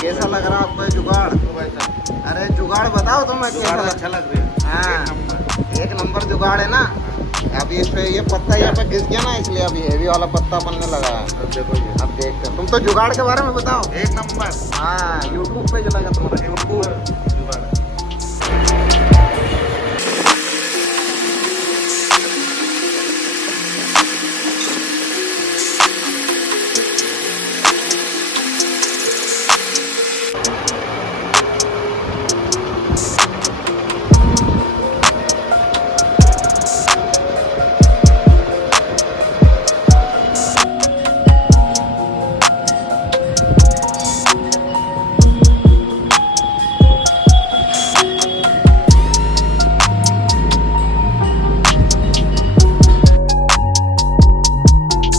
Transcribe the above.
कैसा लग रहा है आपको ये जुगाड़? अरे जुगाड़ बताओ तुम्हें कैसा अच्छा लग रहा है। हाँ एक नंबर जुगाड़ है ना। अभी इस पे ये पत्ता यहाँ पे घिस गया ना, इसलिए अभी हेवी वाला पत्ता बनने लगा है। अब देखो ये अब देखते हो। तुम तो जुगाड़ के बारे में बताओ। एक नंबर। हाँ यूट्यूब पे जो लगा तुम्हारा यूट्यूब